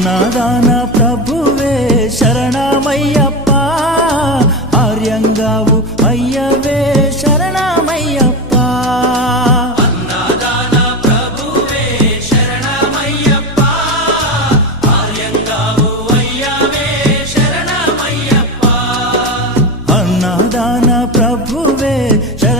అన్నదాన ప్రభువే శరణమయ్యప్ప. ఆర్యంగావు అయ్యవే శరణమయ్యప్ప. అన్నదాన ప్రభువే శరణ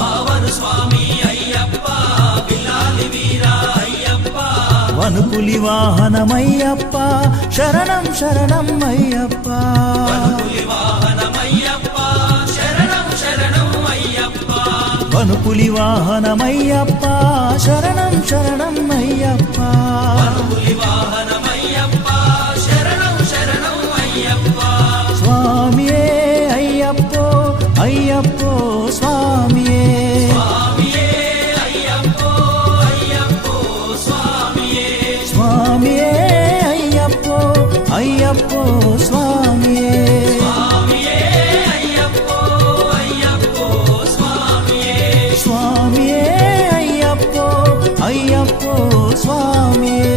వావరు స్వామి అయ్యప్ప విల్లాలి వీరా అయ్యప్ప. వనుపులి వాహనమయ్యప్ప శరణం శరణం అయ్యప్ప. వనుపులి వాహనమయ్యప్ప శరణం శరణం అయ్యప్ప. స్వామియే స్వామియే. స్వామియే అయ్యప్పో అయ్యప్పో స్వామియే.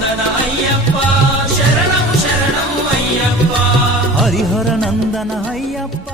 నందన అయ్యప్ప